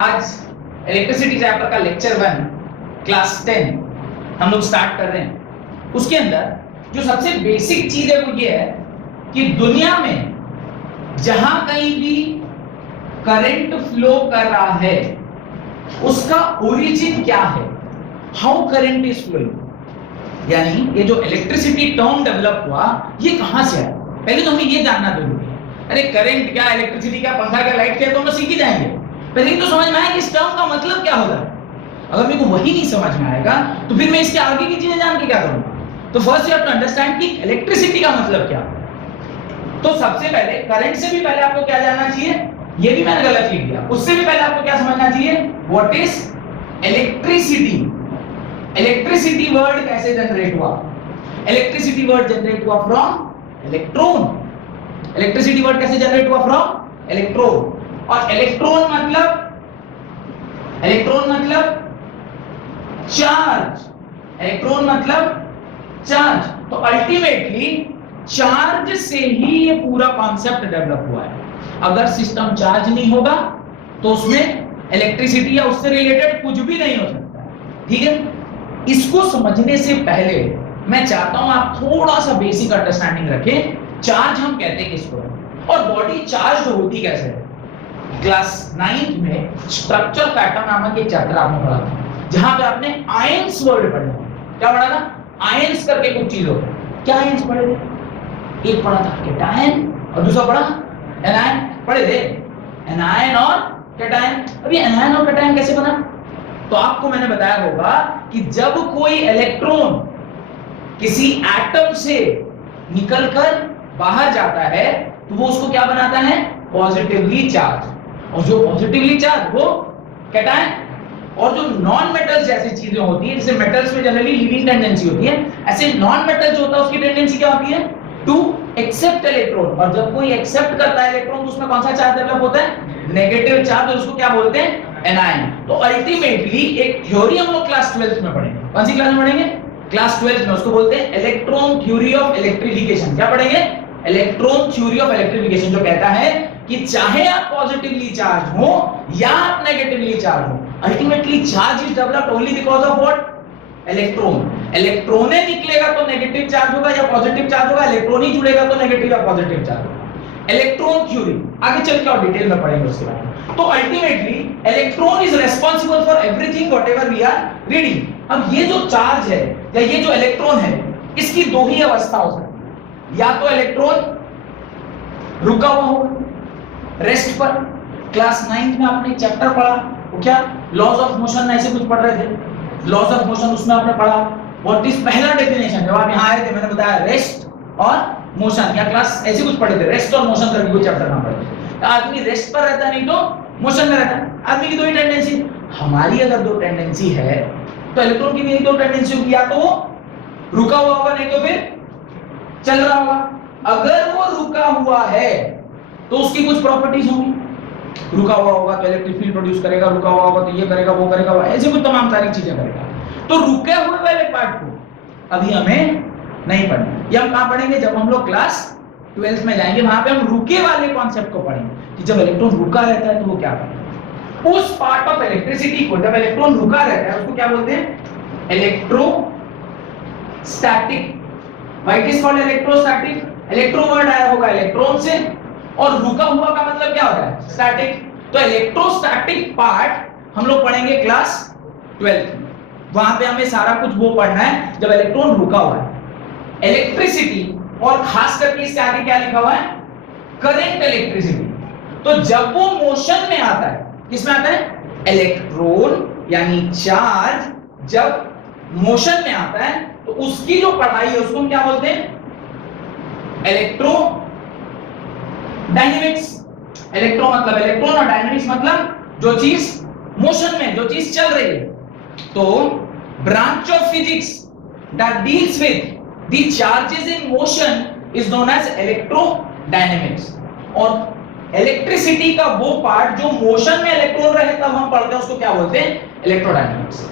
आज electricity chapter का lecture 1 class 10 हम लोग स्टार्ट कर रहे हैं। उसके अंदर जो सबसे बेसिक चीज है वो ये है कि दुनिया में जहां कहीं भी करंट फ्लो कर रहा है उसका ओरिजिन क्या है, हाउ करंट इज फ्लोइंग, यानी ये जो इलेक्ट्रिसिटी टर्म डेवलप हुआ ये कहां से आया। पहले तो हमें ये जानना जरूरी है। अरे करंट क्या, इलेक्ट्रिसिटी क्या, पंखा क्या, लाइट क्या, तो हम सीख ही जाएंगे। पहले तो समझ में आया कि इस टर्म का मतलब क्या होगा। अगर मेरे को वही नहीं समझ में आएगा तो फिर मैं इसके आगे की चीजें जान के क्या करूंगा। तो first you have to understand कि इलेक्ट्रिसिटी का मतलब क्या है। तो सबसे पहले करंट से भी पहले आपको क्या जानना चाहिए, ये भी मैंने गलत लिख दिया, उससे भी पहले आपको क्या समझना चाहिए, what is electricity. Electricity word कैसे जनरेट हुआ। इलेक्ट्रिसिटी वर्ड जनरेट हुआ फ्रॉम इलेक्ट्रॉन। इलेक्ट्रिसिटी वर्ड कैसे जनरेट हुआ, फ्रॉम इलेक्ट्रॉन। और इलेक्ट्रॉन मतलब चार्ज। इलेक्ट्रॉन मतलब चार्ज। तो अल्टीमेटली चार्ज से ही ये पूरा कॉन्सेप्ट डेवलप हुआ है। अगर सिस्टम चार्ज नहीं होगा तो उसमें इलेक्ट्रिसिटी या उससे रिलेटेड कुछ भी नहीं हो सकता। ठीक है, इसको समझने से पहले मैं चाहता हूं आप थोड़ा सा बेसिक अंडरस्टैंडिंग रखें। चार्ज हम कहते हैं किसको है और बॉडी चार्ज होती कैसे है। क्लास 9th में स्ट्रक्चर पैटर्न नामक एक चैप्टर आपने पढ़ा था जहां पे आपने आयंस वर्ड पढ़ा। क्या पढ़ा था, आयंस करके कुछ चीज होता है। क्या आयंस पढ़े थे, एक पढ़ा था कैटायन और दूसरा पढ़ा एनायन। पढ़े थे एनायन और कैटायन। अभी एनायन और कैटायन कैसे बना, तो आपको मैंने बताया होगा कि जब कोई इलेक्ट्रॉन किसी एटम से निकलकर बाहर जाता है तो वो उसको क्या बनाता है, पॉजिटिवली चार्ज। और जो पॉजिटिवली चार्ज वो कैटायन। और जो नॉन मेटल्स जैसी चीजें होती है, जैसे मेटल्स में जनरली लीविंग टेंडेंसी होती है, ऐसे नॉन मेटल जो होता है उसकी टेंडेंसी क्या होती है, टू एक्सेप्ट इलेक्ट्रॉन। और जब कोई एक्सेप्ट करता है इलेक्ट्रॉन तो उसमें कौन सा चार्ज डेवलप होता है, नेगेटिव चार्ज। और उसको क्या बोलते हैं, एनायन। तो अल्टीमेटली एक थ्योरी हम लोग क्लास 12 में पढ़ेंगे। कौन सी क्लास में पढ़ेंगे, क्लास 12 में। उसको बोलते हैं इलेक्ट्रॉन थ्योरी ऑफ इलेक्ट्रिफिकेशन। क्या पढ़ेंगे, इलेक्ट्रॉन थ्योरी ऑफ इलेक्ट्रिफिकेशन, जो कहता है कि चाहे आप पॉजिटिवली चार्ज हो या आप नेगेटिवली चार्ज हो, ultimately charge is developed only because of what, electron. Electron निकलेगा तो नेगेटिव चार्ज होगा या पॉजिटिव चार्ज होगा, इलेक्ट्रॉन ही जुड़ेगा तो नेगेटिव या पॉजिटिव चार्ज होगा। इलेक्ट्रॉन थ्योरी आगे चल के और डिटेल में पढ़ेंगे उसके बारे में। तो ultimately electron is responsible for everything whatever we are reading. अब ये जो चार्ज है या ये जो इलेक्ट्रॉन है, इसकी दो ही अवस्था हो सकती है। या तो इलेक्ट्रॉन रुका हुआ होगा रेस्ट पर। क्लास 9th में आपने एक चैप्टर पढ़ा, वो क्या, लॉज ऑफ मोशन, ऐसे कुछ पढ़ रहे थे, लॉज ऑफ मोशन। उसमें आपने पढ़ा व्हाट इज पहला डेफिनेशन। जब आप यहां आए थे मैंने बताया रेस्ट और मोशन। क्या क्लास ऐसे कुछ पढ़े थे, रेस्ट और मोशन करके कोई चैप्टर नाम पढ़े। आदमी रेस्ट पर रहता है नहीं तो मोशन में रहता है। आदमी की दो ही टेंडेंसी। हमारी अगर दो टेंडेंसी है तो इलेक्ट्रॉन की भी दो टेंडेंसी होगी, या तो वो रुका हुआ होगा नहीं तो फिर चल रहा होगा। अगर वो रुका हुआ है तो उसकी कुछ प्रॉपर्टीज होंगी। रुका हुआ होगा तो इलेक्ट्रिक फील्ड प्रोड्यूस करेगा, रुका हुआ होगा तो ये करेगा वो करेगा, ऐसे कुछ तमाम सारी चीजें करेगा। तो रुके हुए वाले पार्ट को अभी हमें नहीं पढ़ना। ये हम कहां पढ़ेंगे, जब हम लोग क्लास 12 में जाएंगे वहां पे हम रुके वाले कॉन्सेप्ट को पढ़ेंगे कि जब इलेक्ट्रॉन रुका रहता है तो वो क्या करता है। उस पार्ट ऑफ इलेक्ट्रिसिटी को, जब इलेक्ट्रॉन रुका रहता है उसको क्या बोलते हैं, electrostatic. Why it is called electrostatic. Electro word आया होगा इलेक्ट्रॉन से, और रुका हुआ का मतलब क्या होता है, स्टैटिक। तो इलेक्ट्रोस्टैटिक पार्ट हम लोग पढ़ेंगे क्लास 12 में। वहां पे हमें सारा कुछ वो पढ़ना है जब इलेक्ट्रॉन रुका हुआ है। इलेक्ट्रिसिटी, और खास करके इसके आगे क्या लिखा हुआ है, करंट इलेक्ट्रिसिटी। तो जब वो मोशन में आता है, किसमें आता है, इलेक्ट्रॉन यानी चार्ज जब मोशन में आता है तो उसकी जो पढ़ाई है उसको हम क्या बोलते हैं, इलेक्ट्रो डायनेमिक्स। इलेक्ट्रो मतलब इलेक्ट्रॉन और डायनेमिक्स मतलब जो चीज मोशन में, जो चीज चल रही है। तो branch of physics that deals with the charges in motion is known as electrodynamics. और इलेक्ट्रिसिटी का वो पार्ट जो मोशन में इलेक्ट्रॉन रहे तब हम पढ़ते हैं उसको क्या बोलते हैं, इलेक्ट्रोडायनेमिक्स।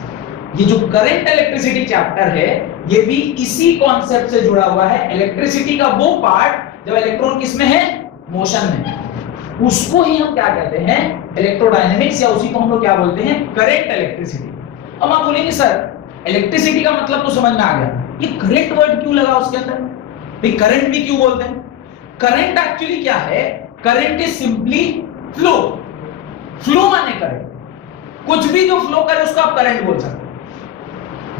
ये जो करंट इलेक्ट्रिसिटी चैप्टर है ये भी इसी कॉन्सेप्ट से जुड़ा हुआ है। इलेक्ट्रिसिटी का वो पार्ट जब इलेक्ट्रॉन किसमें है, मोशन में। उसको ही हम क्या कहते हैं, इलेक्ट्रोडायनेमिक्स, या उसी को हम लोग क्या बोलते हैं, करंट इलेक्ट्रिसिटी। अब आप बोलेंगे सर इलेक्ट्रिसिटी का मतलब तो समझ में आ गया, ये करंट वर्ड क्यों लगा उसके अंदर, भाई करंट भी क्यों बोलते हैं? करंट एक्चुअली क्या है, current is simply flow, flow माने करंट, कुछ भी जो फ्लो करे उसको आप करंट बोल सकते हो।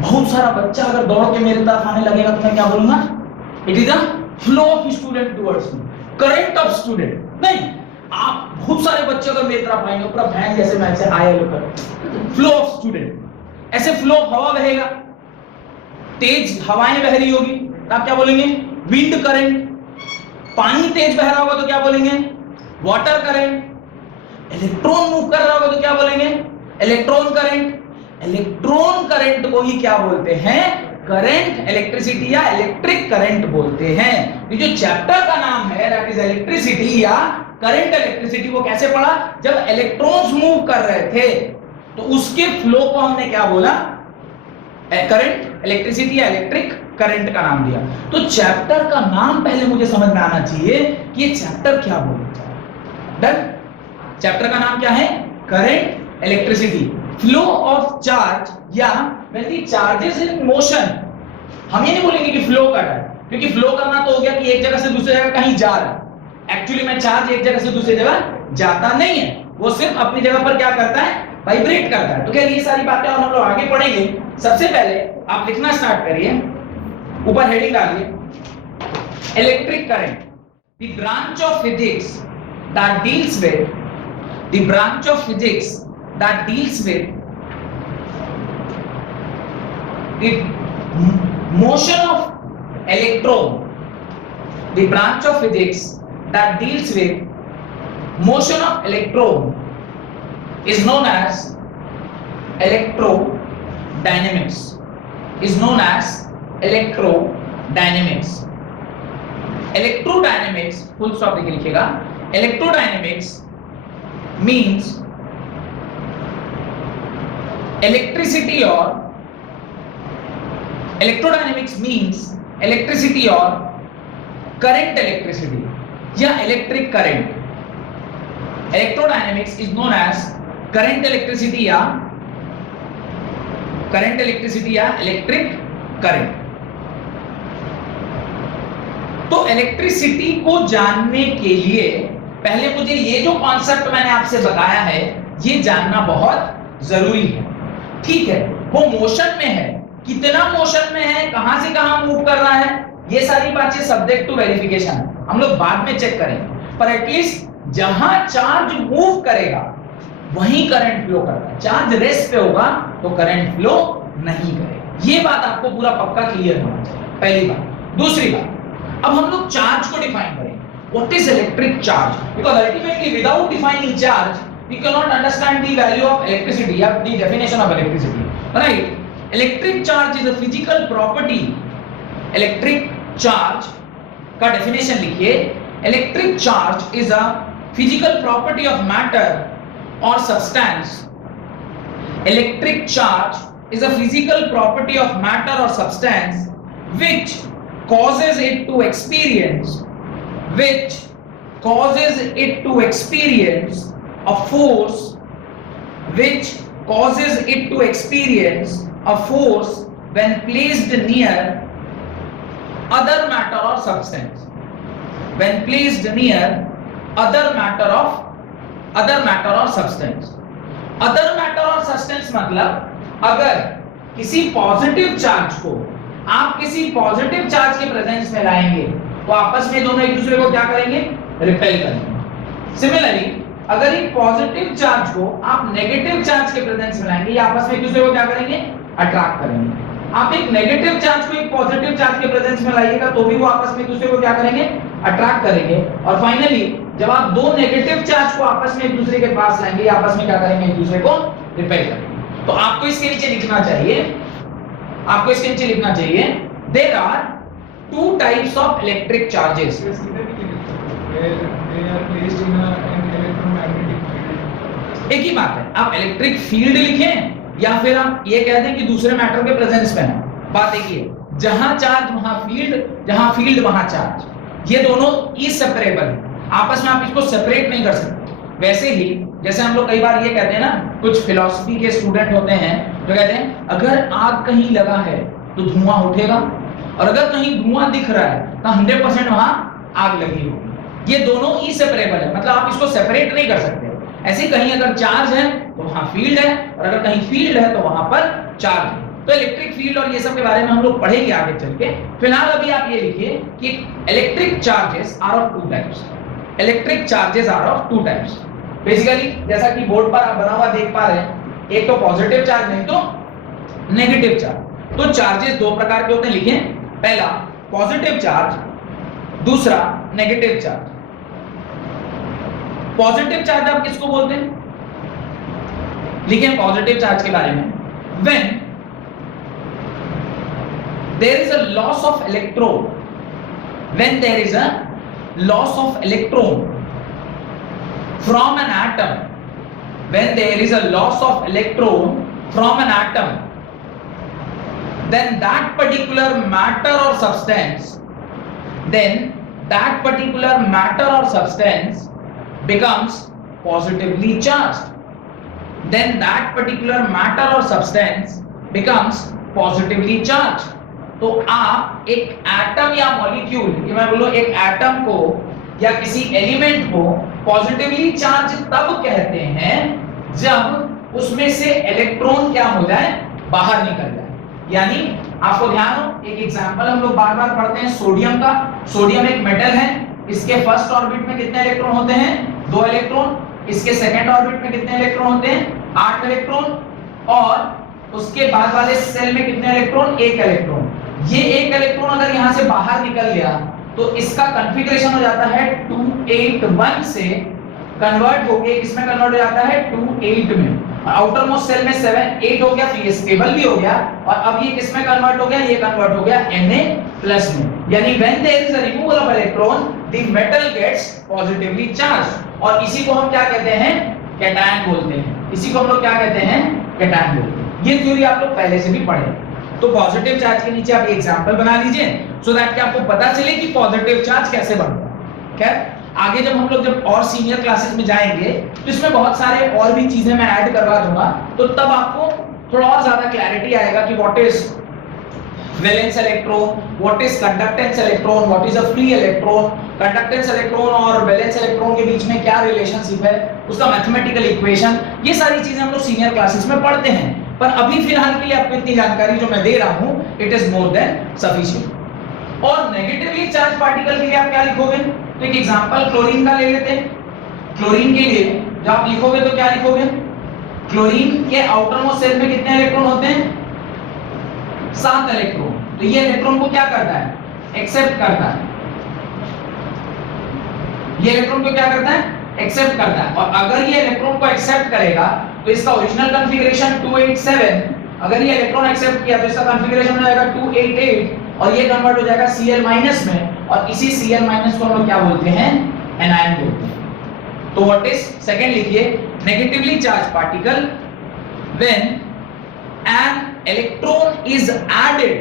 बहुत सारा बच्चा अगर दौड़ के मेरे तरफ आने लगेगा तो मैं क्या बोलूंगा, it is a flow of student towards me, current of student नहीं। आप बहुत सारे बच्चे अगर मेरी तरफ आएंगे पूरा वैन जैसे मैं ऐसे आए होकर, फ्लो ऑफ स्टूडेंट, ऐसे फ्लो हवा बहेगा, तेज हवाएं बह रही होगी तो आप क्या बोलेंगे, विंड करंट। पानी तेज बह रहा होगा तो क्या बोलेंगे, वाटर करंट। इलेक्ट्रॉन मूव कर रहा होगा तो क्या बोलेंगे, इलेक्ट्रॉन करंट। इलेक्ट्रॉन करंट को ही क्या बोलते हैं, करंट इलेक्ट्रिसिटी या इलेक्ट्रिक करंट बोलते हैं। ये जो चैप्टर का नाम है दैट इज इलेक्ट्रिसिटी या करंट इलेक्ट्रिसिटी, वो कैसे पढ़ा, जब इलेक्ट्रॉन्स मूव कर रहे थे तो उसके फ्लो को हमने क्या बोला, करंट इलेक्ट्रिसिटी या इलेक्ट्रिक करंट का नाम दिया। तो चैप्टर का नाम पहले मुझे समझ में आना चाहिए कि ये चैप्टर क्या बोलना चाह रहा है। डन, चैप्टर का नाम क्या है, current electricity, flow of charge या when the charges in motion. हम ये नहीं बोलेंगे कि फ्लो कर रहा है, क्योंकि फ्लो करना तो हो गया कि एक जगह से दूसरी जगह कहीं जा रहा है। एक्चुअली में चार्ज एक जगह से दूसरी जगह जाता नहीं है, वो सिर्फ अपनी जगह पर क्या करता है, वाइब्रेट करता है। तो क्या ये सारी बातें और हम लोग आगे पढ़ेंगे। सबसे पहले आप लिखना स्टार्ट करिए, ऊपर हेडिंग डालिए electric current, the branch of physics that deals with, the branch of physics that deals with the motion of electron, the branch of physics that deals with motion of electron is known as electrodynamics, is known as electrodynamics. Electrodynamics full stop लिख लिखिएगा, electrodynamics means electricity or electrodynamics means electricity or current electricity या electric current. Electrodynamics is known as current electricity या electric current. तो electricity को जानने के लिए पहले मुझे ये जो कॉन्सेप्ट मैंने आपसे बताया है ये जानना बहुत जरूरी है। ठीक है, वो मोशन में है, कितना मोशन में है, कहां से कहां मूव कर रहा है, ये सारी बातें सब्जेक्ट टू वेरिफिकेशन हम लोग बाद में चेक करेंगे। पर एटलीस्ट जहां चार्ज मूव करेगा वहीं करंट फ्लो करता है, चार्ज रेस्ट पे होगा तो करंट फ्लो नहीं करेगा। ये बात आपको पूरा पक्का क्लियर होना चाहिए, पहली बात। दूसरी बात, अब हम लोग चार्ज को डिफाइन करेंगे, what is electric charge, because ultimately without defining charge we can not understand the value of electricity या the definition of electricity, right. Electric charge is a physical property, electric charge का definition लिखिए, electric charge is a physical property of matter or substance. Electric charge is a physical property of matter or substance which causes it to experience a force, which causes it to experience a force when placed near other matter or substance, when placed near other matter और substance. Other matter और substance मतलब अगर किसी positive charge को आप किसी positive charge के presence में लाएंगे तो आपस में दोनों एक दूसरे को क्या करेंगे, रिपेल करेंगे। सिमिलरली अगर एक पॉजिटिव चार्ज को आप नेगेटिव चार्ज के प्रेजेंस में लाएंगे, ये आपस में एक दूसरे को क्या करेंगे, अट्रैक्ट करेंगे। आप एक नेगेटिव चार्ज को एक पॉजिटिव चार्ज के प्रेजेंस में लाइएगा तो भी वो आपस में एक दूसरे को क्या करेंगे, अट्रैक्ट करेंगे। और फाइनली जब आप दो नेगेटिव चार्ज को आपस में एक दूसरे के पास लाएंगे, आपस में क्या करेंगे, एक दूसरे को रिपेल करेंगे। तो आपको इसके नीचे लिखना चाहिए, आपको इसके नीचे लिखना चाहिए, there are two types of electric charges. एक ही बात है, आप इलेक्ट्रिक फील्ड लिखें या फिर आप ये कह दें कि दूसरे मैटर के प्रेजेंस में है, बात एक ही है। जहां चार्ज वहां फील्ड, जहां फील्ड वहां चार्ज, ये दोनों इनसेपरेबल है, आपस में आप इसको सेपरेट नहीं कर सकते। वैसे ही जैसे हम लोग कई बार ये कहते हैं ना, कुछ फिलॉसफी के स्टूडेंट होते हैं जो कहते हैं अगर आग कहीं लगा है तो धुआं उठेगा, और अगर कहीं धुआं दिख रहा है तो 100% वहां आग लगी होगी। ये दोनों इनसेपरेबल है, मतलब आप इसको सेपरेट नहीं कर सकते। ऐसे कहीं अगर चार्ज है तो वहां फील्ड है, और अगर कहीं फील्ड है तो वहां पर चार्ज है। तो इलेक्ट्रिक फील्ड और ये सब के बारे में हम लोग पढ़ेंगे आगे चल के। फिलहाल अभी आप ये लिखिए कि electric charges are of two types. Electric charges are of two types. Basically जैसा कि बोर्ड पर आप बना हुआ देख पा रहे हैं, एक तो पॉजिटिव चार्ज, नहीं तो नेगेटिव चार्ज। तो चार्जेस दो प्रकार के होते हैं, लिखें। पहला पॉजिटिव चार्ज, दूसरा नेगेटिव चार्ज। पॉजिटिव चार्ज आप किसको बोलते हैं? लिखें पॉजिटिव चार्ज के बारे में। When there is a loss of electron, when there is a loss of electron from an atom, when there is a loss of electron from an atom, then that particular matter or substance, becomes positively charged. Then that particular matter or substance becomes positively charged. तो आप एक atom या molecule, कि मैं बोलूं एक atom को या किसी एलिमेंट को पॉजिटिवली चार्ज तब कहते हैं जब उसमें से इलेक्ट्रॉन क्या हो जाए, बाहर निकल जाए। यानी आपको ध्यान हो, एक एग्जांपल हम लोग बार बार पढ़ते हैं सोडियम का। सोडियम एक मेटल है, इसके फर्स्ट ऑर्बिट में कितने इलेक्ट्रॉन होते हैं? 2 इलेक्ट्रॉन। इसके सेकंड ऑर्बिट में कितने इलेक्ट्रॉन होते हैं? 8 इलेक्ट्रॉन। और उसके बाद वाले सेल में कितने इलेक्ट्रॉन? 1 इलेक्ट्रॉन। ये 1 इलेक्ट्रॉन अगर यहां से बाहर निकल गया तो इसका कॉन्फ़िगरेशन हो जाता है 281 से कन्वर्ट होके किसमें कन्वर्ट हो जाता है? 28 में। आउटर मोस्ट सेल में 7 8 हो गया, तो ये स्टेबल भी हो गया, और अब ये किसमें कन्वर्ट हो गया? ये कन्वर्ट हो गया Na+ में। यानी when there is a removal of electron the metal gets positively charge, और इसी को हम क्या कहते हैं? कैटायन बोलते हैं। इसी को हम लोग क्या कहते हैं? कैटायन बोलते हैं। ये थ्योरी आप लोग पहले से भी पढ़े। तो पॉजिटिव चार्ज के नीचे आप एग्जांपल बना लीजिए सो दैट कि आपको पता चले कि पॉजिटिव चार्ज कैसे बनता है। खैर आगे जब हम लोग जब और सीनियर क्लासेस में जाएंगे तो इसमें बहुत सारे और भी चीजें मैं ऐड करवा दूंगा, तो तब आपको थोड़ा और ज्यादा क्लैरिटी आएगा कि what is valence electron, what is conductance electron, what is a free electron, conductance electron और वैलेंस इलेक्ट्रॉन के बीच में क्या रिलेशनशिप है, उसका मैथमेटिकल इक्वेशन, ये सारी चीजें हम लोग सीनियर क्लासेस में पढ़ते हैं। पर अभी फिलहाल के लिए आपको इतनी जानकारी जो मैं दे रहा हूं, it is more than sufficient. और नेगेटिवली चार्ज पार्टिकल के लिए आप क्या लिखोगे? तो एक एग्जांपल क्लोरीन का ले लेते हैं। क्लोरीन के लिए जब आप लिखोगे तो क्या लिखोगे? क्लोरीन के आउटर मोस्ट सेल में कितने इलेक्ट्रॉन होते हैं? 7 इलेक्ट्रॉन। तो ये इलेक्ट्रॉन को क्या करता है? एक्सेप्ट करता है। ये इलेक्ट्रॉन को क्या करता है? एक्सेप्ट करता है। और अगर ये इलेक्ट्रॉन को एक्सेप्ट करेगा तो इसका ओरिजिनल कॉन्फ़िगरेशन 287, अगर ये इलेक्ट्रॉन एक्सेप्ट किया तो इसका कॉन्फ़िगरेशन हो जाएगा 288, और ये कन्वर्ट हो जाएगा Cl- में, और इसी Cl- को हम लोग क्या बोलते हैं? एनायन बोलते हैं। तो व्हाट इज सेकंड लिखिए, negatively charge particle when an electron is added,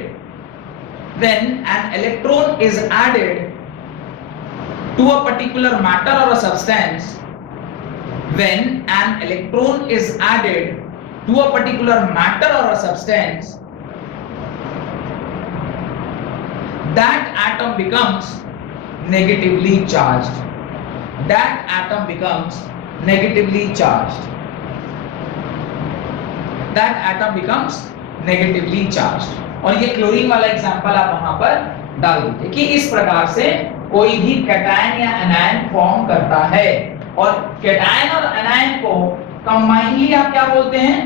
when an electron is added to a particular matter or a substance, when an electron is added to a particular matter or a substance, that atom becomes negatively charged. That atom becomes negatively charged. That atom becomes negatively charged. और ये chlorine वाला example आप वहां पर डाल दीजिए कि इस प्रकार से कोई भी कैटायन या एनायन फॉर्म करता है। और कैटायन और एनायन को कंबाइनली आप क्या बोलते हैं?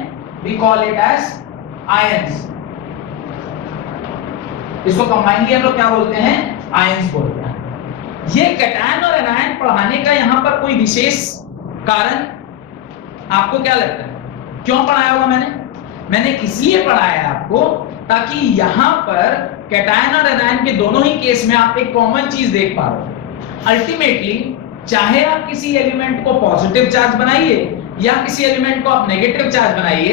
We call it as ions. इसको कंबाइनली हम लोग क्या बोलते हैं? आयंस बोलते हैं। ये कैटायन और एनायन पढ़ाने का यहाँ पर कोई विशेष कारण आपको क्या लगता है? क्यों पढ़ाया होगा मैंने इसलिए पढ़ाया है आपको ताकि यहाँ पर कैटायन और एनायन के दोनों ही केस में आप एक कॉमन चीज देख पा रहे हो। अल्टीमेटली चाहे आप किसी एलिमेंट को पॉजिटिव चार्ज बनाइए या किसी एलिमेंट को आप नेगेटिव चार्ज बनाइए,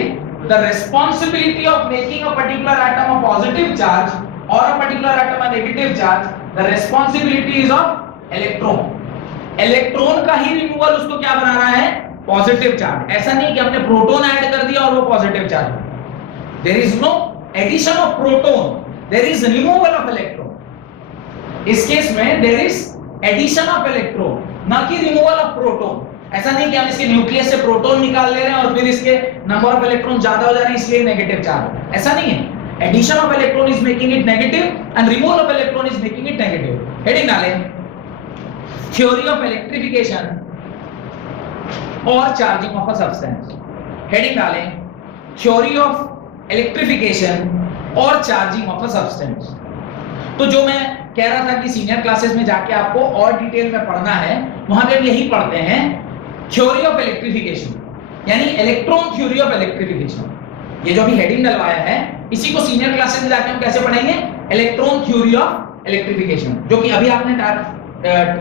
the responsibility of making a particular atom a positive charge और a particular atom a negative charge, the responsibility is of electron. Electron का ही रिमूवल उसको क्या बना रहा है, पॉजिटिव चार्ज। ऐसा नहीं कि हमने प्रोटॉन ऐड कर दिया और वो positive charge. There is no addition of proton, there is removal of electron. इस केस में there is addition of electron, ना कि रिमूवल ऑफ प्रोटॉन। ऐसा नहीं कि हम इसके न्यूक्लियस से प्रोटॉन निकाल ले रहे हैं और फिर इसके नंबर ऑफ इलेक्ट्रॉन ज्यादा हो जा रहे हैं इसलिए नेगेटिव चार्ज, ऐसा नहीं है। Addition of electron is making it negative and removal of electron is making it negative. Heading डालें, थ्योरी ऑफ इलेक्ट्रिफिकेशन और charging of a substance. Heading डालें, थ्योरी ऑफ इलेक्ट्रिफिकेशन और चार्जिंग ऑफ अ सब्सटेंस। तो जो मैं कह रहा था कि सीनियर क्लासेस में जाके आपको और डिटेल में पढ़ना है, वहां पे यही पढ़ते हैं, थ्योरी ऑफ इलेक्ट्रिफिकेशन, यानी इलेक्ट्रॉन थ्योरी ऑफ इलेक्ट्रिफिकेशन। ये जो अभी हेडिंग डलवाया है, इसी को सीनियर क्लासेस में जाके हम कैसे पढ़ेंगे, इलेक्ट्रॉन थ्योरी ऑफ इलेक्ट्रिफिकेशन, जो कि अभी आपने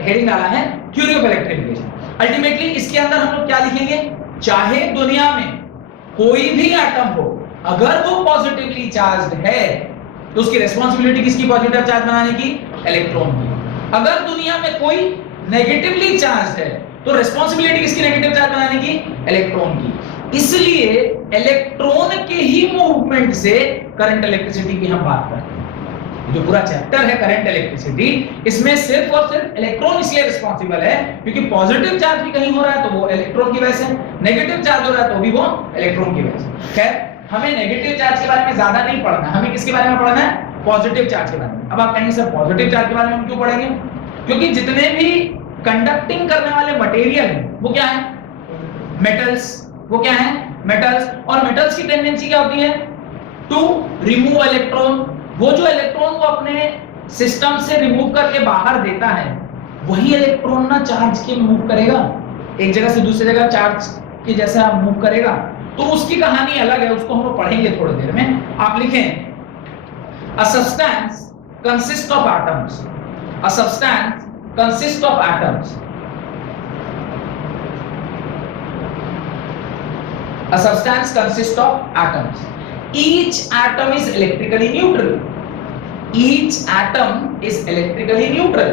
हेडिंग डाला है थ्योरी ऑफ इलेक्ट्रिफिकेशन। अल्टीमेटली इसके अंदर हम लोग क्या लिखेंगे, चाहे दुनिया में कोई भी एटम हो, अगर वो पॉजिटिवली चार्ज्ड है तो उसकी रिस्पांसिबिलिटी किसकी, पॉजिटिव चार्ज बनाने की, इलेक्ट्रॉन की। अगर दुनिया में कोई नेगेटिवली चार्ज्ड है तो रिस्पांसिबिलिटी किसकी, नेगेटिव चार्ज बनाने की, इलेक्ट्रॉन की। इसलिए इलेक्ट्रॉन के ही मूवमेंट से करंट इलेक्ट्रिसिटी की हम बात करते हैं। जो पूरा चैप्टर है करंट इलेक्ट्रिसिटी, इसमें सिर्फ और सिर्फ इलेक्ट्रॉन इसलिए रिस्पांसिबल है क्योंकि पॉजिटिव चार्ज भी कहीं हो रहा है तो वो इलेक्ट्रॉन की वजह से, नेगेटिव चार्ज हो रहा है तो भी वो इलेक्ट्रॉन की वजह से। खैर, हमें नेगेटिव चार्ज के बारे में ज्यादा नहीं पढ़ना, हमें किसके बारे में पढ़ना है, पॉजिटिव चार्ज के बारे में। अब आप कहेंगे सर पॉजिटिव चार्ज के बारे में हम क्यों पढ़ेंगे, क्योंकि जितने भी कंडक्टिंग करने वाले मटेरियल हैं वो क्या है, मेटल्स। वो क्या है, मेटल्स। और मेटल्स की टेंडेंसी क्या होती है, टू रिमूव इलेक्ट्रॉन। वो जो इलेक्ट्रॉन को अपने सिस्टम से रिमूव करके बाहर देता है, वही इलेक्ट्रॉन ना चार्ज के मूव करेगा, एक जगह से दूसरी जगह चार्ज के जैसा मूव करेगा। तो उसकी कहानी अलग है, उसको हम पढ़ेंगे थोड़ी देर में। आप लिखें, a substance consists of atoms, a substance consists of atoms, a substance consists of atoms, each atom is electrically neutral, each atom is electrically neutral।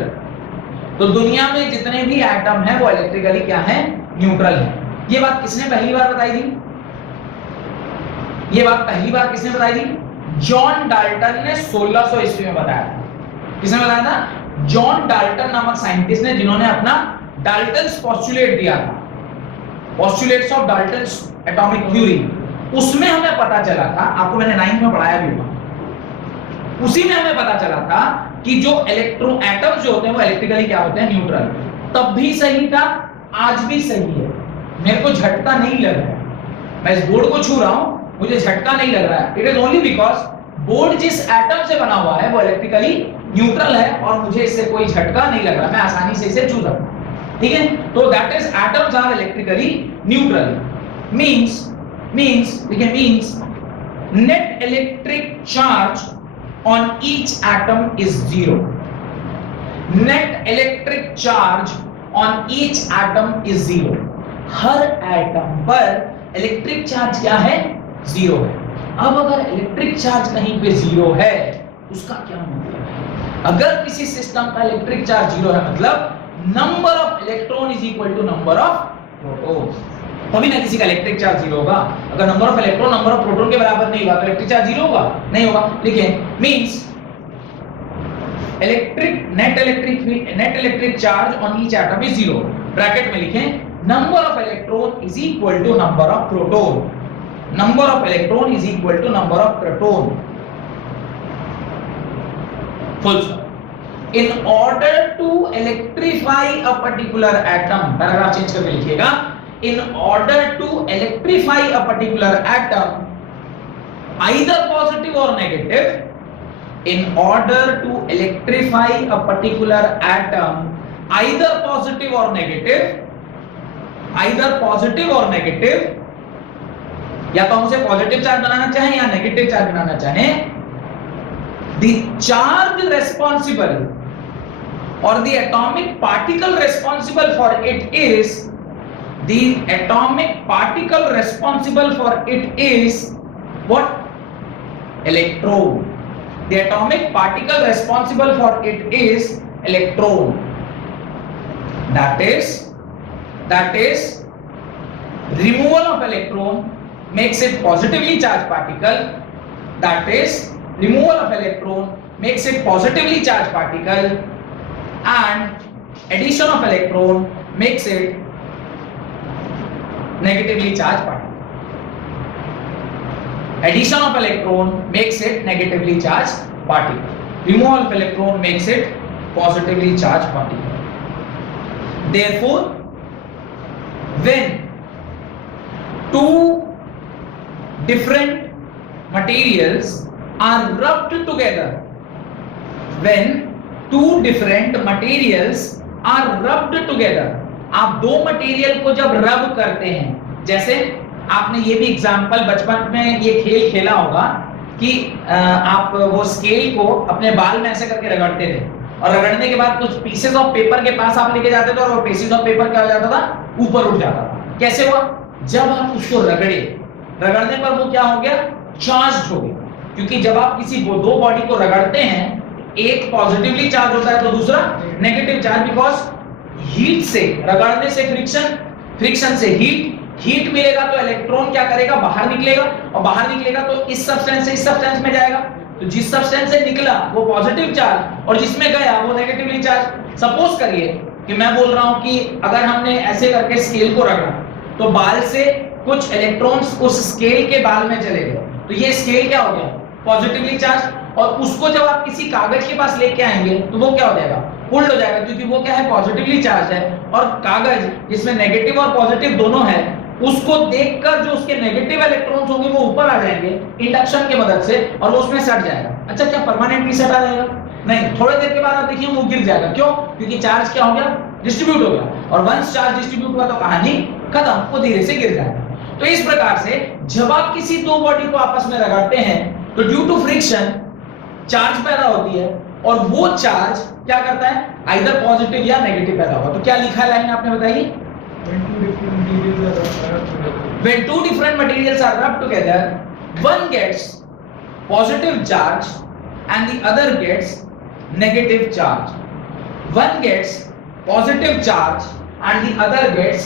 तो दुनिया में जितने भी एटम हैं वो इलेक्ट्रिकली क्या है, न्यूट्रल है। ये बात किसने पहली बार बताई थी, ये बात पहली बार किसने बताई थी, जॉन डाल्टन ने 1600 ईस्वी में बताया था। किसने बताया था, जॉन डाल्टन नामक साइंटिस्ट ने, जिन्होंने अपना डाल्टन्स पोस्टुलेट दिया था, postulates of Dalton's atomic theory. उसमें हमें पता चला था, आपको मैंने 9th में पढ़ाया भी होगा, उसी में हमें पता चला था कि जो इलेक्ट्रॉन एटम्स जो होते हैं वो इलेक्ट्रिकली क्या होते हैं, न्यूट्रल। तब भी सही था, आज भी सही है। मेरे को झटका नहीं लग रहा है, मैं इस बोर्ड को छू रहा हूं, मुझे झटका नहीं लग रहा है। It is only because board जिस एटम से बना हुआ है वो इलेक्ट्रिकली न्यूट्रल है और मुझे इससे कोई झटका नहीं लग रहा, मैं आसानी से इसे छू सकता हूं। ठीक है, तो that is atoms are electrically neutral. Means net electric charge on each atom is 0। net electric charge on each atom is 0। Her atom पर इलेक्ट्रिक चार्ज क्या है, 0 है। अब अगर इलेक्ट्रिक चार्ज कहीं पे 0 है, उसका क्या मतलब है, अगर किसी सिस्टम का इलेक्ट्रिक चार्ज 0 है मतलब number of electron is equal to number of proton. तभी ना किसी का इलेक्ट्रिक चार्ज 0 होगा। अगर number of electron number of proton के बराबर नहीं होगा तो इलेक्ट्रिक चार्ज 0 होगा, नहीं होगा। लिखें, means net electric charge on each atom is 0। Bracket में लिखें, number of electron is equal to number of proton, number of electron is equal to number of proton, full stop. In order to electrify a particular atom, paragraph change करके लिखिएगा, in order to electrify a particular atom, either positive or negative, in order to electrify a particular atom, either positive or negative, या तो हम उसे positive charge बनाना चाहें या negative charge बनाना चाहें, the charge responsible or the atomic particle responsible for it is the atomic particle responsible for it is what, electron। the atomic particle responsible for it is electron। that is removal of electron makes it positively charged particle, that is removal of electron makes it positively charged particle, and addition of electron makes it negatively charged particle. Addition of electron makes it negatively charged particle. Removal of electron makes it positively charged particle. Therefore, when two different materials are rubbed together, when two different materials are rubbed together, आप दो material को जब रब करते हैं, जैसे आपने ये भी एग्जांपल बचपन में ये खेल खेला होगा कि आप वो स्केल को अपने बाल में ऐसे करके रगड़ते थे और रगड़ने के बाद कुछ पीसेस ऑफ पेपर के पास आप लेके जाते थे और वो पीसेस ऑफ पेपर क्या हो जाता था, ऊपर उठ जाता था। कैसे हुआ? जब आप उसको रगड़ने पर वो क्या हो गया, चार्ज हो गया। क्योंकि जब आप किसी दो बॉडी को रगड़ते हैं, एक पॉजिटिवली चार्ज होता है तो दूसरा नेगेटिव चार्ज, बिकॉज हीट से, रगड़ने से फ्रिक्शन से हीट मिलेगा तो इलेक्ट्रॉन क्या करेगा, बाहर निकलेगा, और बाहर निकलेगा तो इस सब्सटेंस से इस सब्सटेंस में जाएगा। तो जिस सब्सटेंस से निकला वो पॉजिटिव चार्ज और जिसमें गया वो नेगेटिवली चार्ज। सपोज करिए कि मैं बोल रहा हूं कि अगर हमने ऐसे करके स्केल को रगड़ा तो बाल से कुछ इलेक्ट्रॉन्स उस स्केल के बाल में चले गए, तो ये स्केल क्या हो गया, पॉजिटिवली चार्ज। और उसको जब आप किसी कागज के पास लेके आएंगे तो वो क्या हो जाएगा, उल्ट हो जाएगा, क्योंकि वो क्या है, पॉजिटिवली चार्ज है। और कागज जिसमें नेगेटिव और पॉजिटिव दोनों है, उसको देखकर जो उसके नेगेटिव इलेक्ट्रॉन्स होंगे वो ऊपर आ जाएंगे इंडक्शन की मदद से और वो उसमें सट जाएगा। अच्छा, क्या परमानेंटली सट आ जाएगा? नहीं, थोड़ी देर के बाद आप देखिए वो गिर जाएगा। क्यों? क्योंकि चार्ज क्या हो गया, डिस्ट्रीब्यूट हो गया, और वंस चार्ज डिस्ट्रीब्यूट हुआ तो कहानी खत्म, वो धीरे से गिर जाएगा। तो इस प्रकार से जब आप किसी दो बॉडी को आपस में रगड़ते हैं तो ड्यू टू फ्रिक्शन चार्ज पैदा होती है, और वो चार्ज क्या करता है, आइदर पॉजिटिव या नेगेटिव पैदा होगा। तो क्या लिखा है लाइन आपने बताइए, when two different materials are rubbed together, one gets positive charge and the other gets negative charge. One gets positive charge and the other gets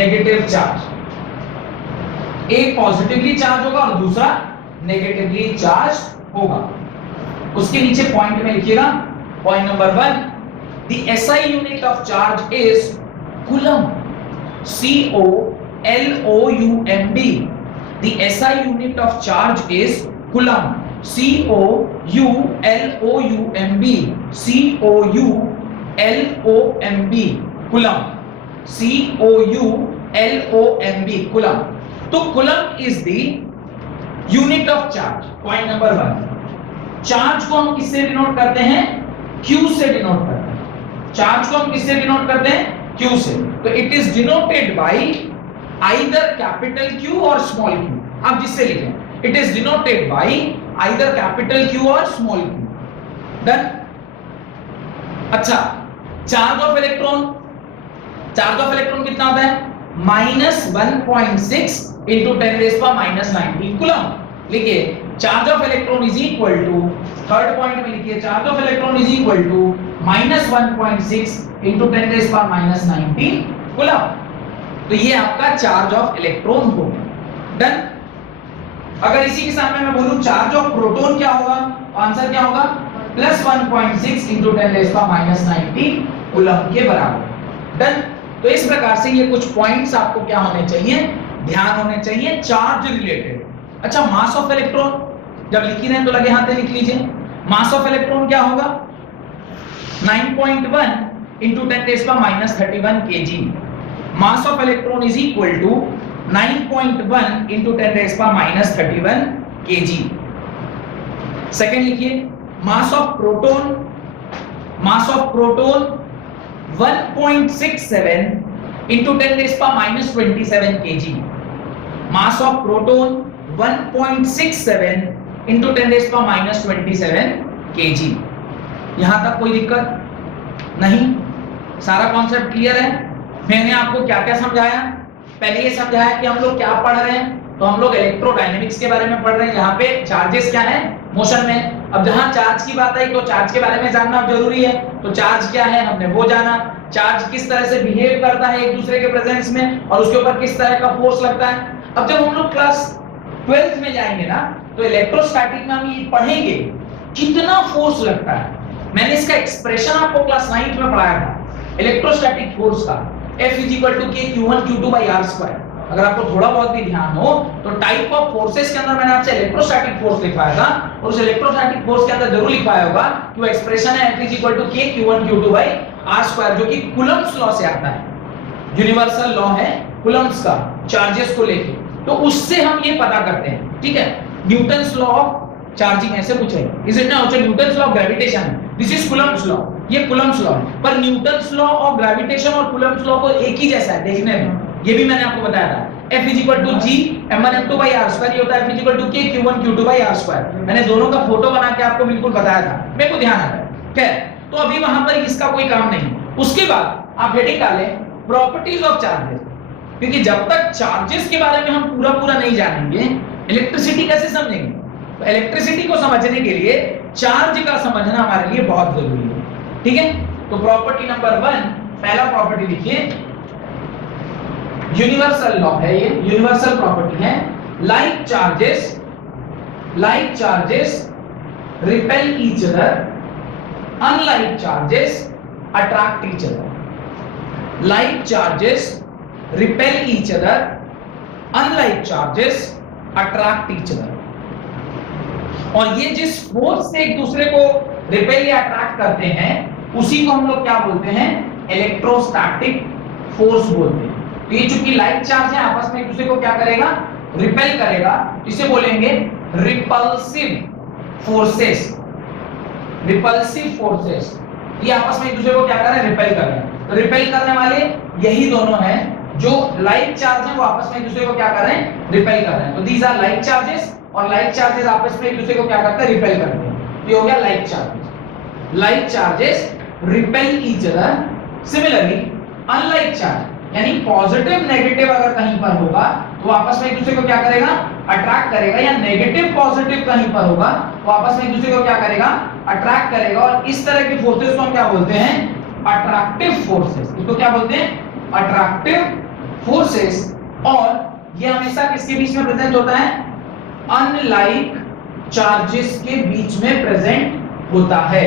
negative charge. एक पॉजिटिवली चार्ज होगा और दूसरा नेगेटिवली चार्ज होगा। उसके नीचे point में लिखिएगा, point number 1, the SI unit of charge is coulomb, COLOUMB. The SI unit of charge is coulomb, COULOUMB, COULOMB, coulomb, COULOMB, coulomb. तो coulomb is the unit of charge. Point number 1. Charge को हम किससे denote करते हैं, Q से denote करते हैं। Charge को हम किससे डिनोट करते हैं, Q से। तो it is denoted by either capital Q और स्मॉल q। आप जिससे लिखें, it is denoted by either capital Q और स्मॉल q। डन। अच्छा, चार्ज ऑफ इलेक्ट्रॉन कितना होता है, -1.6 into 10⁻⁻⁹ कूलम। लिखिए, charge of electron is equal to, third point में लिखिए, charge of electron is equal to -1.6 into 10⁻⁹ coulomb. तो ये आपका चार्ज ऑफ इलेक्ट्रॉन हो गया। डन। अगर इसी के सामने मैं बोलूं चार्ज ऑफ प्रोटॉन क्या होगा, आंसर क्या होगा, +1.6 into 10⁻⁹ कूलम के बराबर। डन। तो इस प्रकार से ये कुछ पॉइंट्स आपको क्या होने चाहिए, ध्यान होने चाहिए चार्ज रिलेटेड। अच्छा, मास ऑफ इलेक्ट्रॉन जब लिख रहे हैं तो लगे हाथ लिख लीजिए। मास ऑफ इलेक्ट्रॉन क्या होगा, 9.1 into 10⁻31 kg। Mass of electron is equal to 9.1 into 10⁻31 kg। Second लिखिए, mass of proton 1.67 into 10⁻27 kg। Mass of proton 1.67 into 10⁻27 kg। यहां तक कोई दिक्कत नहीं, सारा कॉन्सेप्ट क्लियर है। मैंने आपको क्या क्या समझाया, पहले ये समझाया कि हम लोग क्या पढ़ रहे हैं, तो हम लोग इलेक्ट्रोडायनेमिक्स के बारे में पढ़ रहे हैं। यहाँ पे चार्जेस क्या है, मोशन में। अब जहां चार्ज की बात आई तो चार्ज के बारे में जानना जरूरी है, तो चार्ज क्या है हमने वो जाना। चार्ज किस तरह से बिहेव करता है एक दूसरे के प्रेजेंस में और उसके ऊपर किस तरह का फोर्स लगता है। अब जब हम लोग क्लास 12th में जाएंगे ना तो इलेक्ट्रोस्टैटिक में हम ये पढ़ेंगे कितना फोर्स लगता है। मैंने इसका एक्सप्रेशन आपको क्लास 9th में पढ़ाया था इलेक्ट्रोस्टैटिक फोर्स का, F = K Q1 Q2 by R²। अगर आपको थोड़ा बहुत भी ध्यान हो तो टाइप ऑफ फोर्सेस के अंदर मैंने आपसे इलेक्ट्रोस्टैटिक फोर्स लिखवाया था और उस इलेक्ट्रोस्टैटिक फोर्स के अंदर जरूर लिखवाया होगा कि वो एक्सप्रेशन है F = K Q1 Q2 by R² जो कि कूलम्ब्स लॉ से आता है, यूनिवर्सल लॉ है कूलम्ब्स का चार्जेस को लेके। तो उससे हम ये पता करते हैं, ठीक है। न्यूटन्स लॉ ऑफ चार्जिंग ऐसे पूछेगा, is it not Newton's law of gravitation, this is Coulomb's law, ये कूलम्ब्स लॉ है। पर न्यूटन्स लॉ ऑफ ग्रेविटेशन और कूलम्ब्स लॉ को एक ही जैसा है देखने में, ये भी मैंने आपको बताया था। F = G m1 m2 by R², ये होता है F = K Q1 Q2 by R²। मैंने दोनों का फोटो बना के आपको बिल्कुल बताया था, मेरे को ध्यान आता है, ठीक है। तो अभी वहां पर इसका कोई काम नहीं। उसके बाद आप हेडिंग डालें प्रॉपर्टीज ऑफ चार्जेस, क्योंकि जब तक चार्जेस के बारे में हम पूरा नहीं जानेंगे इलेक्ट्रिसिटी कैसे समझेंगे। तो इलेक्ट्रिसिटी को समझने के लिए चार्ज का समझना हमारे लिए बहुत जरूरी है, ठीक है। तो प्रॉपर्टी नंबर 1, पहला प्रॉपर्टी लिखिए, यूनिवर्सल लॉ है, ये यूनिवर्सल प्रॉपर्टी है। Like charges repel each other, unlike charges attract each other. Like charges repel each other, unlike charges attract each other. और ये जिस फोर्स से एक दूसरे को रिपेल या अट्रैक्ट करते हैं उसी को हम लोग क्या बोलते हैं, इलेक्ट्रोस्टैटिक फोर्स बोलते हैं। तो ये चूंकि लाइक चार्ज है आपस में एक दूसरे को क्या करेगा, रिपेल करेगा, इसे बोलेंगे रिपल्सिव फोर्सेस। रिपल्सिव फोर्सेस ये आपस में एक दूसरे को क्या कर रहे हैं, रिपेल कर रहे हैं। तो रिपेल करने वाले यही दोनों हैं, जो लाइक चार्ज है वो आपस में एक दूसरे को क्या कर रहे हैं, रिपेल कर रहे हैं। तो दीज आर लाइक चार्जेस, और लाइक चार्जेस आपस में एक दूसरे को क्या करते हैं, रिपेल करते हैं। ये हो गया like charges. Like charges repel each other. Similarly unlike charge यानी पॉजिटिव नेगेटिव अगर कहीं पर होगा तो आपस में एक दूसरे को क्या करेगा, अट्रैक्ट करेगा, या नेगेटिव पॉजिटिव कहीं पर होगा तो आपस में एक दूसरे को क्या करेगा, अट्रैक्ट करेगा। और इस तरह की फोर्सेस को हम क्या बोलते हैं, अट्रैक्टिव फोर्सेस। इसको क्या बोलते हैं, अट्रैक्टिव फोर्सेस। और ये हमेशा किसके बीच में प्रेजेंट होता है, अनलाइक चार्जेस के बीच में प्रेजेंट होता है।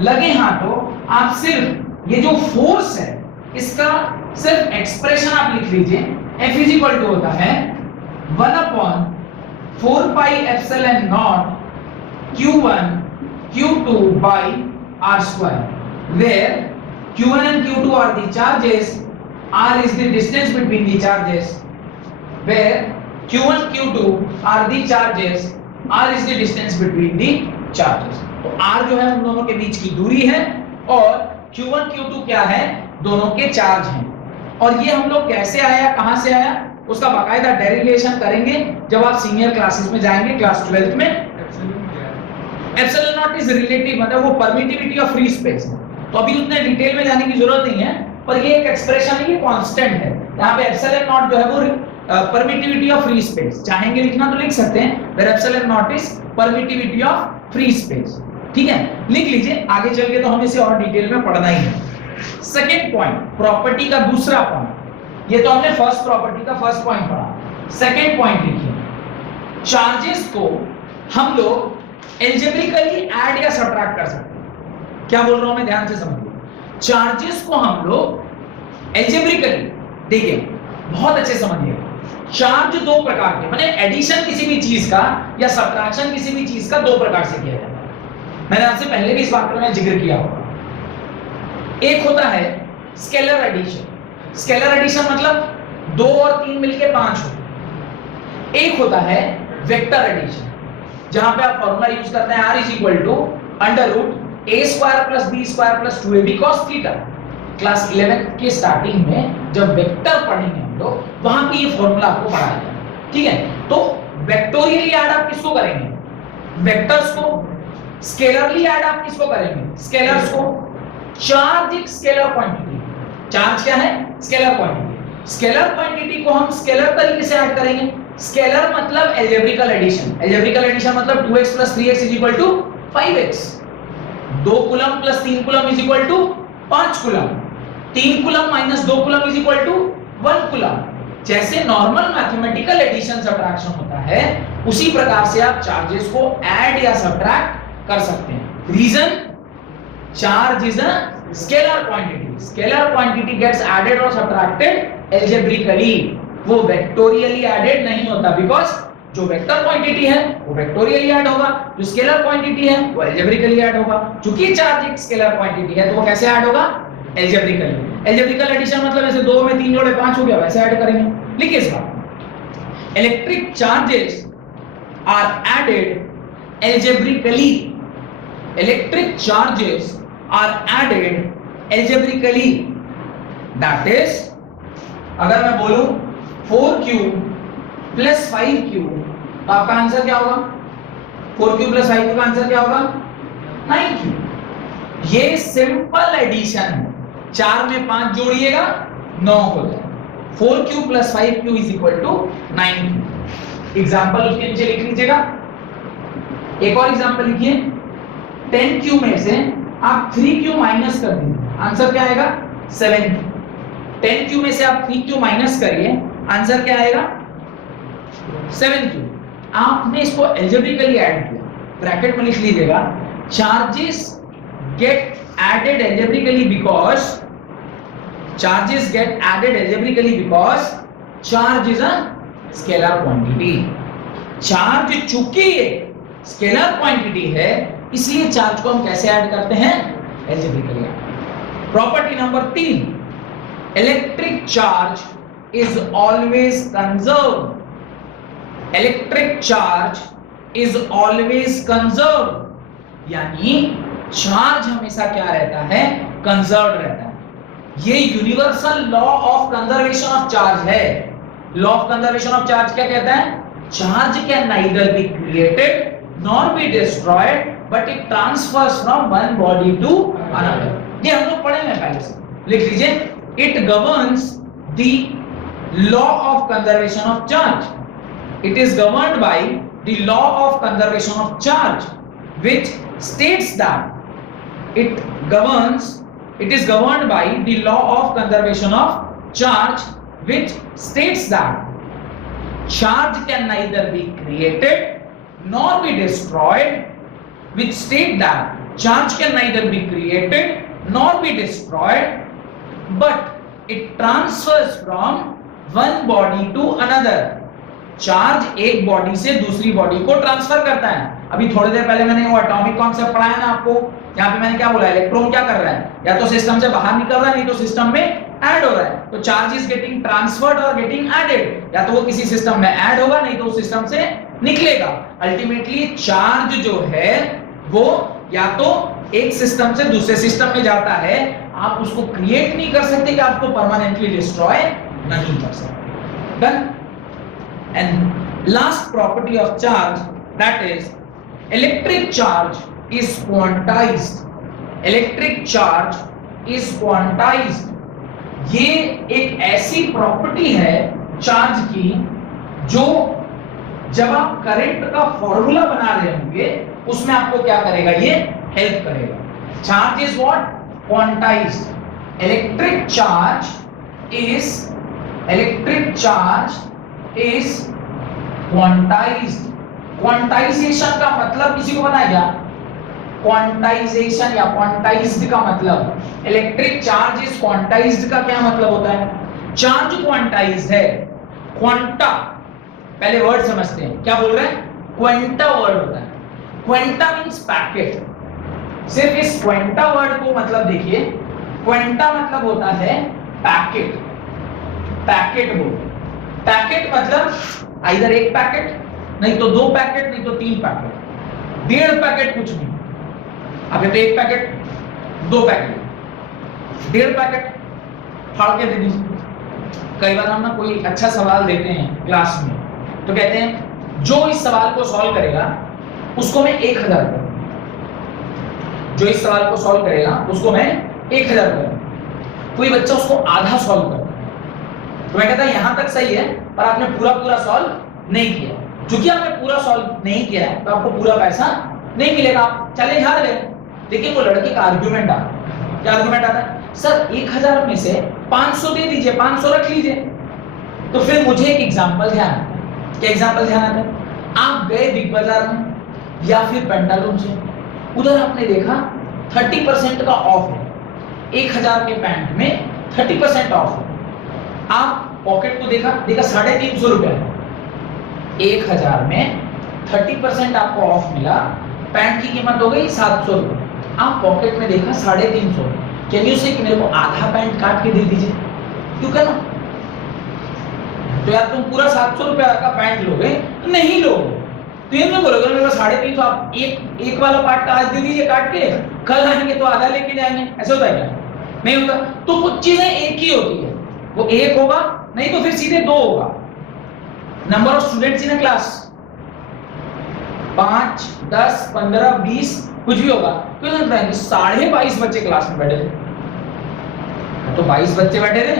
लगे हाथों आप सिर्फ ये जो फोर्स है इसका सिर्फ एक्सप्रेशन आप लिख लीजिए। F = होता है 1/4 pi epsilon naught Q1 Q2 by R², where Q1 and Q2 are the charges, R is the distance between the charges, where Q1 Q2 are the charges, R is the distance between the charges। तो R जो है उन दोनों के बीच की दूरी है और Q1 Q2 क्या है, दोनों के चार्ज हैं। और ये हम लोग कैसे आया, कहां से आया, उसका बाकायदा डेरिवेशन करेंगे जब आप सीनियर क्लासेस में जाएंगे, क्लास 12th में। एप्सिलॉन नॉट इज रिलेटिव, मतलब वो परमिटिविटी ऑफ फ्री स्पेस है। तो अभी उतने डिटेल में जाने की जरूरत नहीं है, पर ये एक एक्सप्रेशन है, ये कांस्टेंट है। यहाँ पे एप्सिलॉन नॉट जो है वो परमिटिविटी ऑफ फ्री स्पेस, चाहेंगे लिखना तो लिख सकते हैं, where epsilon naught is permittivity of free space, ठीक है, लिख लीजिए। आगे चल के तो हम इसे और डिटेल में पढ़ना ही है। सेकेंड पॉइंट, प्रॉपर्टी का दूसरा पॉइंट, ये तो हमने फर्स्ट प्रॉपर्टी का फर्स्ट पॉइंट पढ़ा। सेकेंड पॉइंट लिखिए, चार्जेस को हम लोग एल्जेब्रिकली ऐड या सब्ट्रैक्ट कर सकते हैं। क्या बोल रहा हूं मैं, ध्यान से समझिए। चार्जेस को हम लोग एल्जेब्रिकली, देखिए बहुत अच्छे समझिए, चार्ज दो प्रकार के, माने एडिशन किसी भी चीज का या सब्ट्रैक्शन किसी भी चीज का दो प्रकार से किया जाता है। मैंने आपसे पहले भी इस बात पर जिक्र किया होगा। एक होता है स्केलर एडिशन। स्केलर एडिशन मतलब 2 और 3 मिलके 5 हो। एक होता है वेक्टर एडिशन, जहां पे आप फॉर्मूला यूज करते हैं R = √a² + b² + 2ab cos theta. Class 11 के स्टार्टिंग में जब वेक्टर पढ़ेंगे हम लोग, वहां पे ये फॉर्मूला आपको पढ़ाया जाएगा, ठीक है। तो वेक्टोरियली ऐड आप किसको करेंगे, वेक्टर्स को। स्केलरली ऐड आप किसको करेंगे, स्केलर्स को। चार्ज एक स्केलर क्वांटिटी, चार्ज क्या है, स्केलर क्वांटिटी। स्केलर क्वांटिटी को हम स्केलर तरीके से ऐड करेंगे। स्केलर मतलब एल्जेब्रिकल एडिशन। एल्जेब्रिकल एडिशन मतलब 2x + 3x = 5x, 2 coulomb + 3 coulomb = 5 coulomb. 3 coulomb minus 2 coulomb is equal to 1 coulomb. जैसे नॉर्मल मैथमेटिकल एडिशन सब्ट्रैक्शन होता है, उसी प्रकार से आप चार्जेस को ऐड या सब्ट्रैक्ट कर सकते हैं। Reason, charge is a scalar quantity. Scalar quantity gets added और सब्ट्रैक्टेड एल्जेब्रिकली, वो वेक्टोरियली एडेड नहीं होता, बिकॉज जो वेक्टर क्वांटिटी है वो वेक्टोरियली ऐड होगा, जो स्केलर क्वांटिटी है वो एल्जेब्रिकली ऐड होगा। चूंकि चार्ज एक स्केलर क्वांटिटी है तो वो कैसे ऐड होगा? एल्जेब्रिकली। एल्जेब्रिकल एडिशन मतलब ऐसे 2 में 3 जोड़े 5 हो गया, वैसे ऐड करेंगे। लिखिए इस बात, electric charges are added algebraically. Electric charges are added algebraically, that is, अगर मैं बोलूं 4q प्लस 5q, तो आपका आंसर क्या होगा? 4q प्लस 5q का आंसर क्या होगा? 9q। ये सिंपल एडिशन है, 4 में 5 जोड़िएगा 9 हो जाएगा। 4q plus 5q is equal to 9q। Example उसके नीचे लिख लीजिएगा। एक और एग्जाम्पल लिखिए, 10q में से आप 3q माइनस कर दीजिए, आंसर क्या आएगा? 7q। 10q में से आप 3q माइनस करिए, आंसर क्या आएगा? 7q। आपने इसको एल्जेब्रिकली ऐड किया, ब्रैकेट में लिख लीजिएगा, charges get added algebraically because, charges get added algebraically because charge is a scalar quantity. Charge चूंकि ये स्केलर क्वांटिटी है, इसलिए चार्ज को हम कैसे ऐड करते हैं? Algebraically. Property number 3, electric charge is always conserved. Electric charge is always conserved, यानी चार्ज हमेशा क्या रहता है? कंजर्व्ड रहता है। ये universal law of conservation of charge है। Law of conservation of charge क्या कहता है? Charge can neither be created nor be destroyed, but it transfers from one body to another. ये हम लोग पढ़े हैं पहले से, लिख लीजिए, it governs the law of conservation of charge. It is governed by the law of conservation of charge, which states that it is governed by the law of conservation of charge, which states that charge can neither be created nor be destroyed, which state that charge can neither be created nor be destroyed, but it transfers from one body to another। Charge एक body से दूसरी body को transfer करता है। अभी थोड़ी देर पहले मैंने वो एटॉमिक कॉन्सेप्ट पढ़ाया ना आपको, यहाँ पे मैंने क्या बोला? इलेक्ट्रॉन क्या कर रहा है? या तो सिस्टम से बाहर निकल रहा है, नहीं तो सिस्टम में ऐड हो रहा है। तो चार्ज इज गेटिंग ट्रांसफर्ड और गेटिंग एडेड, या तो वो किसी सिस्टम में ऐड होगा, नहीं तो सिस्टम से निकलेगा। अल्टीमेटली चार्ज जो है वो या तो एक सिस्टम से दूसरे सिस्टम में जाता है, आप उसको क्रिएट नहीं कर सकते कि आपको परमानेंटली डिस्ट्रॉय नहीं कर सकते। Done. And last property of charge, that is electric charge is quantized। electric charge is quantized। ये एक ऐसी प्रॉपर्टी है चार्ज की जो जब आप करंट का फॉर्मूला बना रहे होंगे उसमें आपको क्या करेगा? ये हेल्प करेगा। Charge is what? Quantized. Electric charge is quantized. Quantization का मतलब किसी को पता है क्या? क्वांटाइजेशन या क्वांटाइज्ड का मतलब, इलेक्ट्रिक चार्ज इज क्वांटाइज्ड का क्या मतलब होता है? चार्ज क्वांटाइज्ड है। क्वांटा, पहले वर्ड समझते हैं, क्या बोल रहे हैं? क्वांटा वर्ड होता है। Quanta means packet. सिर्फ इस क्वांटा वर्ड को मतलब देखिए, क्वांटा मतलब होता है पैकेट। पैकेट बोल, पैकेट मतलब आइदर एक पैकेट, नहीं तो 2 पैकेट, नहीं तो 3 पैकेट, 1.5 पैकेट कुछ नहीं। अब ये तो 1 पैकेट, 2 पैकेट, 1.5 पैकेट फाड़ के दे दीजिए। कई बार हम ना कोई अच्छा सवाल देते हैं क्लास में, तो कहते हैं जो इस सवाल को सॉल्व करेगा उसको मैं 1000 करूं। जो इस सवाल को सॉल्व करेगा उसको मैं 1000 करूं। कोई बच्चा उसको आधा सॉल्व करता है, तो मैं कहता यहां तक सही है, पर आपने पूरा सॉल्व नहीं किया। क्योंकि आपने पूरा सॉल्व नहीं किया है तो आपको पूरा पैसा नहीं मिलेगा, आप चैलेंज हार गए। लेकिन वो लड़के का आर्गुमेंट आता है। क्या आर्गुमेंट आता है? सर 1000 में से 500 दे दीजिए, 500 रख लीजिए। तो फिर मुझे एक एग्जांपल ध्यान आता है। क्या एग्जांपल ध्यान आता है? आप गए बिग बाजार में या फिर पेंटालून से, उधर आपने देखा 30% का ऑफ है, 1000 के पैंट में 30% ऑफ है। आप पॉकेट को देखा 350 रुपया है, 1000 में 30% आपको ऑफ मिला, पैंट की कीमत हो गई 700 रुपये। आप पॉकेट में देखा 350, कैन यू से कि मेरे को आधा पैंट काट के दे दीजिए? क्यों कहना? तो यार तुम पूरा 700 रुपया का पैंट लोगे? नहीं लोगे। तो ये मैं बोलोगे मेरे को 350, आप एक वाला पार्ट आज दे दीजिए काट के, कल आएंगे तो आधा लेके जाएंगे, ऐसा होता है क्या? नहीं होता। तो कुछ चीजें एक ही होती है, वो एक होगा, नहीं तो फिर सीधे 2 होगा। Number of students in a class 5, 10, 15, 20 कुछ भी होगा। तो 22.5 बच्चे क्लास में बैठे थे, तो 22 बच्चे बैठे थे,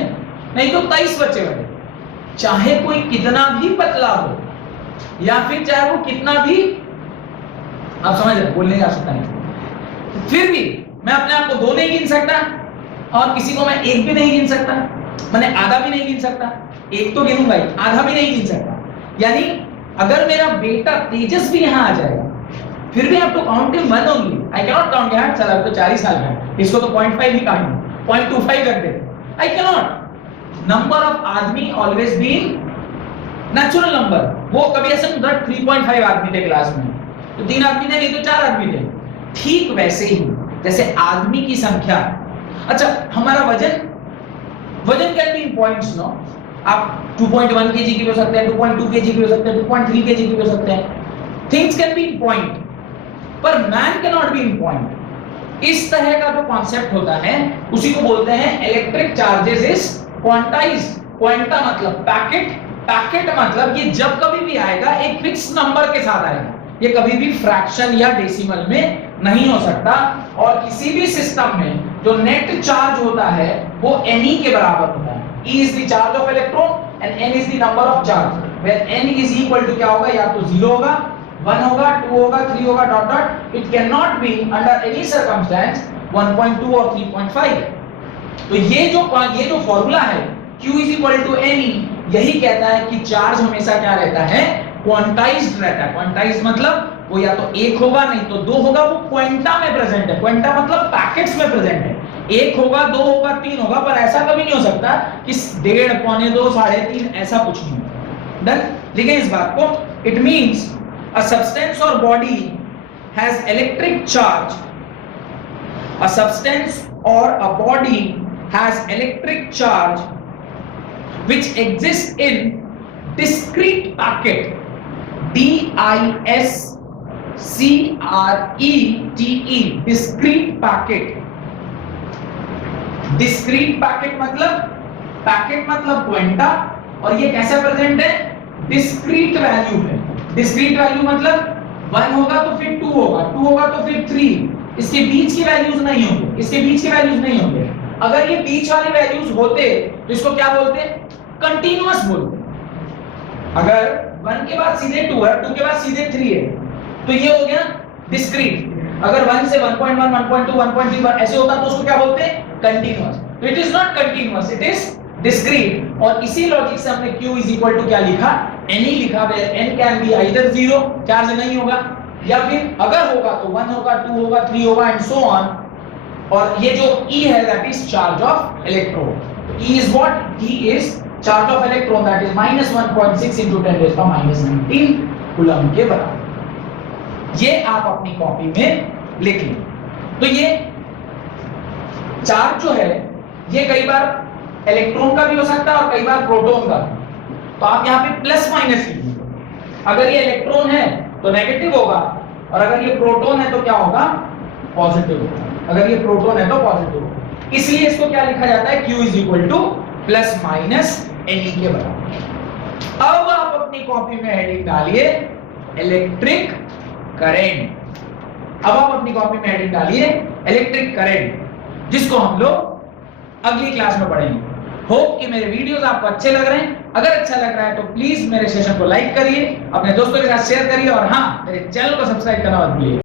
नहीं तो 23 बच्चे बैठे। चाहे कोई कितना भी पतला हो या फिर चाहे वो कितना भी, आप समझ रहे, बोलने की आवश्यकता नहीं, फिर भी मैं अपने आप को 2 नहीं गिन सकता और किसी को मैं 1 भी नहीं गिन सकता, मैंने आधा भी नहीं गिन सकता। 1 तो गिनूंगा ही, आधा भी नहीं गिन सकता। यानी अगर मेरा बेटा तेजस भी यहाँ आ जाएगा, फिर भी आप तो count till 1 only. I can not count यार, चल अब तो 4 ही साल का है, इसको तो 0.5 ही काट दूं, 0.25 कर दे। I can not. Number of आदमी ऑलवेज बीन नेचुरल नंबर। वो कभी ऐसा नहीं था 3.5 आदमी थे क्लास में, तो 3 आदमी थे, नहीं तो 4 आदमी थे। ठीक वैसे ही जैसे आदमी की संख्या, अच्छा हमारा वजन can be in points, no? आप 2.1 केजी की हो सकते हैं, 2.2 केजी की हो सकते हैं, 2.3 केजी की हो सकते हैं। Things can be in point, पर man can not be in point. इस तरह का जो कॉन्सेप्ट होता है उसी को बोलते हैं electric charges is quantized. Quanta मतलब पैकेट, पैकेट मतलब ये जब कभी भी आएगा एक फिक्स नंबर के साथ आएगा, ये कभी भी फ्रैक्शन या डेसिमल में नहीं हो सकता। और किसी भी सिस्टम में जो नेट चार्ज होता है वो Ne के बराबर होता है। E is the charge of electron and N is the number of charge, where N is equal to क्या होगा, या तो 0 होगा, 1 होगा, 2 होगा, 3 होगा, dot dot. It can not be under any circumstance 1.2 और 3.5। तो ये जो फॉर्मूला है Q is equal to Ne, यही कहता है कि चार्ज हमेशा क्या रहता है, क्वांटाइज्ड रहता है। क्वांटाइज्ड मतलब वो या तो 1 होगा, नहीं तो 2 होगा, वो क्वांटा में प्रेजेंट है। क्वांटा मतलब पैकेट्स में प्रेजेंट है। 1 होगा, 2 होगा, 3 होगा, पर ऐसा कभी नहीं हो सकता कि 1.5, 1.25, 3.5, ऐसा कुछ नहीं होगा। डन? लिखें इस बात को। इट मींस अ सब्सटेंस और body has electric charge, a substance और a body has electric charge which exists in discrete packet, D-I-S-C-R-E-T-E, discrete packet। discrete packet मतलब क्वांटा, और ये कैसे प्रेजेंट है, discrete वैल्यू है। discrete वैल्यू मतलब 1 होगा तो फिर 2 होगा, 2 होगा तो फिर 3, इसके बीच की वैल्यूज नहीं होंगे, इसके बीच के वैल्यूज नहीं होंगे। अगर ये बीच वाले वैल्यूज होते तो इसको क्या बोलते हैं, कंटीन्यूअस बोलते हैं। अगर 1 के बाद सीधे 2 है, 2 के बाद सीधे 3 है, तो ये हो गया डिस्क्रीट। अगर 1 से 1.1, 1.2, 1.3 ऐसे होता तो उसको क्या बोलते हैं, कंटीन्यूअस। तो it is not continuous, it is discrete. और इसी लॉजिक से हमने Q इज इक्वल टू क्या लिखा, Ne लिखा, where N can be either 0, charge नहीं होगा, या फिर अगर होगा तो 1 होगा, 2 होगा, 3 होगा एंड सो ऑन। और ये जो E है that is charge of electron. E is what? E is charge of electron, that is -1.6 into 10⁻⁻19 coulomb के बराबर। ये आप अपनी कॉपी में लिख लें। तो ये चार्ज जो है ये कई बार इलेक्ट्रॉन का भी हो सकता है और कई बार प्रोटॉन का। तो आप यहाँ पे प्लस माइनस लिखिए। अगर ये इलेक्ट्रॉन है तो नेगेटिव होगा, और अगर ये प्रोटॉन है तो क्या होगा, पॉजिटिव होगा। अगर ये प्रोटॉन है तो पॉजिटिव होगा। इसलिए इसको क्या लिखा जाता है, Q is equal two plus minus Ne के बराबर। अब आप अपनी कॉपी में हेडिंग डालिए इलेक्ट्रिक करंट। अब आप अपनी कॉपी में हेडिंग डालिए इलेक्ट्रिक करंट, जिसको हम लोग अगली क्लास में पढ़ेंगे। होप कि मेरे वीडियोस आपको अच्छे लग रहे हैं। अगर अच्छा लग रहा है तो प्लीज मेरे सेशन को लाइक करिए, अपने दोस्तों के साथ शेयर करिए, और हाँ, मेरे चैनल को सब्सक्राइब करना मत भूलिए।